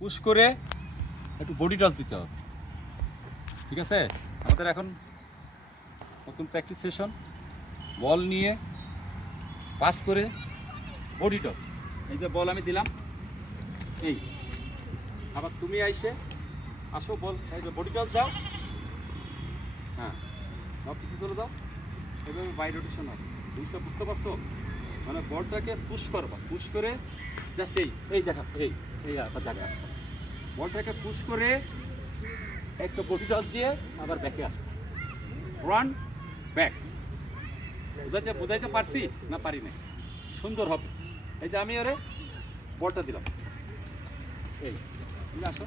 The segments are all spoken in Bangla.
পুশ করে একটু বডি টস দিতে হবে। ঠিক আছে? আমাদের এখন নতুন প্র্যাকটিস সেশন বল নিয়ে পাস করে বডি টস এই যে বল আমি দিলাম। এই। আবার তুমি আইসে আসো বল এই যে বডি টস দাও। হ্যাঁ। সব কিছু চলে দাও। এভাবে বাই রোটেশন হবে। জিনিসটা বুঝতে পারছ? মানে বলটাকে পুশ করবা। পুশ করে জাস্ট এই এই দেখা, এই এই জায়গা বলটাকে পুশ করে একটা বডি টস দিয়ে আবার ব্যাকে আসবে। ফ্রন্ট ব্যাক বুঝাইতে বুঝাইতে পারছি না পারি না সুন্দর হবে। এই যে আমি ওরে বলটা দিলাম। এই আসো।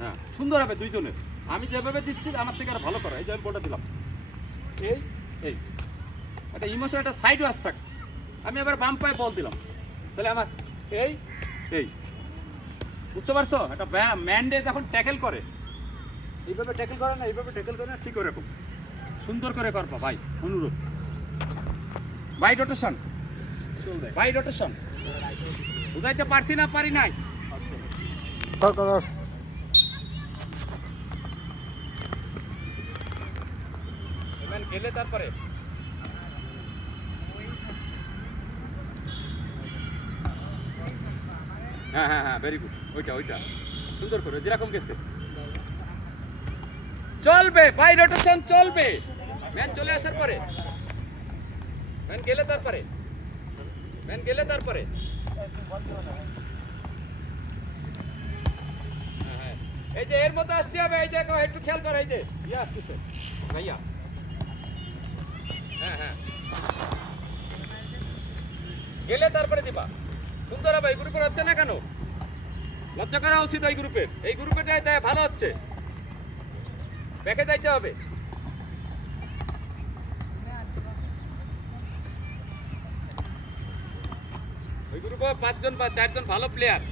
হ্যাঁ সুন্দর হবে দুইজনের। আমি যেভাবে দিচ্ছি, আমার থেকে আর ভালো করো। এই যে আমি বলটা দিলাম। এই এই। একটা ইমোশন একটা সাইড ওয়াশ থাক। আমি এবার বাম পায়ে বল দিলাম। তাহলে আমার এই এই। বুঝতে পারছ? একটা ম্যান্ডে যখন ট্যাকেল করে। এইভাবে ট্যাকেল করে না এইভাবে ট্যাকেল করে না ঠিক ওরকম। সুন্দর করে করব ভাই অনুরোধ বাই রোটেশন বাই রোটেশন বুঝাইতে পারছি না পারি নাই? গেলে তারপরে। হ্যাঁ হ্যাঁ হ্যাঁ ভেরি গুড ওইটা ওইটা। সুন্দর করে যেরকম গেছে। চলবে বাই রোটেশন চলবে। ম্যান চলে আসার পরে। ম্যান গেলে তারপরে। ম্যান গেলে তারপরে। হ্যাঁ, হ্যাঁ। এই যে এর মধ্যে আসতে হবে এই দেখো একটু খেয়াল করো এই যে ইয়ে আসতেছে। ভাইয়া। হ্যাঁ হ্যাঁ। গেলে তারপরে দিবা। সুন্দর হবে এই গ্রুপের হচ্ছে না কেন? লজ্জা করা উচিত এই গ্রুপের এই গ্রুপেটাই দেয় ভালো হচ্ছে। ব্যাকে যাইতে হবে। ওই গ্রুপে পাঁচজন বা চারজন ভালো প্লেয়ার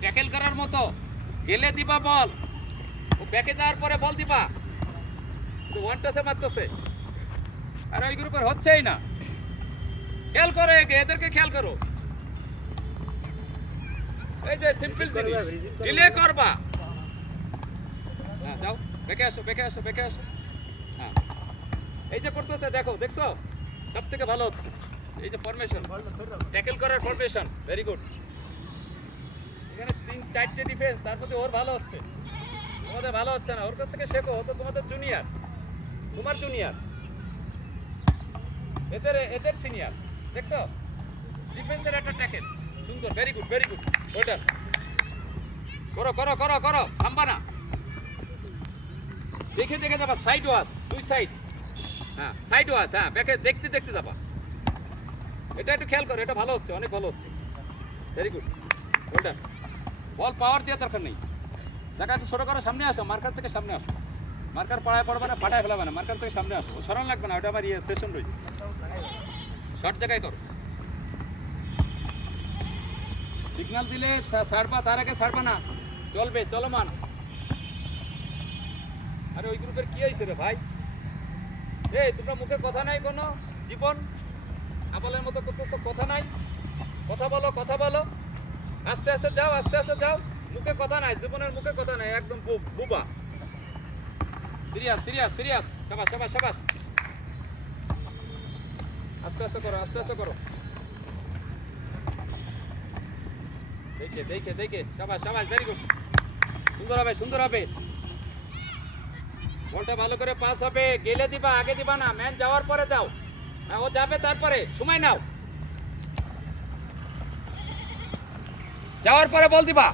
ট্যাকেল করার মতো। গেলে দিবা বল ও ব্যাকে যাওয়ার পরে বল দিবা। ওয়ান টাসে মারতেছে। আর ওই গ্রুপের হচ্ছেই না। খেয়াল করো এদেরকে খেয়াল করো। এই যে সিম্পল ডিলে করবা। হ্যাঁ যাও। বেঁকে আসো বেঁকে আসো বেঁকে আসো। হ্যাঁ। এই যে করতেছে, দেখো, দেখছ? সব থেকে ভালো হচ্ছে। এই যে ফরমেশন ট্যাকেল করার ফরমেশন ভেরি গুড এখানে তিন, চারটে ডিফেন্স তার মধ্যে ওর ভালো হচ্ছে। তোমাদের ভালো হচ্ছে না। ওর কাছ থেকে শেখো তো তোমাদের জুনিয়র তোমার জুনিয়র এদের এদের সিনিয়র দেখছ? ডিফেন্সের একটা ট্যাকেল সুন্দর ভেরি গুড ভেরি গুড ওইটা করো করো করো করো, থামবা না। দেখে দেখে যাবা সাইড ওয়াশ দুই সাইড হ্যাঁ সাইড ওয়াশ হ্যাঁ ব্যাকে দেখতে দেখতে যাবা। এটা একটু খেয়াল করো, এটা ভালো হচ্ছে, অনেক ভালো হচ্ছে। ভেরি গুড ওইটা বল পাওয়ার দেওয়ার দরকার নেই। দেখা, একটু ছোটো করে, সামনে আসো মার্কার থেকে সামনে আসো। মার্কার পড়ায় পড়বে না ফাটায় ফেলাবে না মার্কার থেকে সামনে আসো। সরল লাগবে না, ওটা আমার ইয়ে সেশন রয়েছে। শর্ট জায়গায় করো। সিগন্যাল দিলে ছাড়বা, তার আগে ছাড়বা না। চলবে, চলমান। আরে, ওই গ্রুপের কি হয়েছে রে ভাই? এই, তোমরা মুখে কথা নাই কোনো? জীবন? আবলের মতো করতেছো, কথা নাই? কথা বলো কথা বলো। আস্তে আস্তে যাও, আস্তে আস্তে যাও। মুখে কথা নাই, জীবনের মুখে কথা নাই, একদম বুবা। Serious serious serious. সাবাস সাবাস সাবাস। আস্তে আস্তে করো, আস্তে আস্তে করো। দেখে দেখে দেখে। সাবাস সাবাস ভেরি গুড সুন্দর হবে সুন্দর হবে। বলটা ভালো করে পাস হবে। গেলে দিবা, আগে দিবা না। ম্যান যাওয়ার পরে দাও হ্যাঁ ও যাবে তারপরে। সময় নাও। যাওয়ার পরে বল দিবা।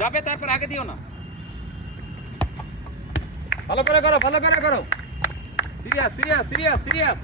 যাবে তারপর আগে দিও না। ভালো করে করো, ভালো করে করো। Serious serious serious serious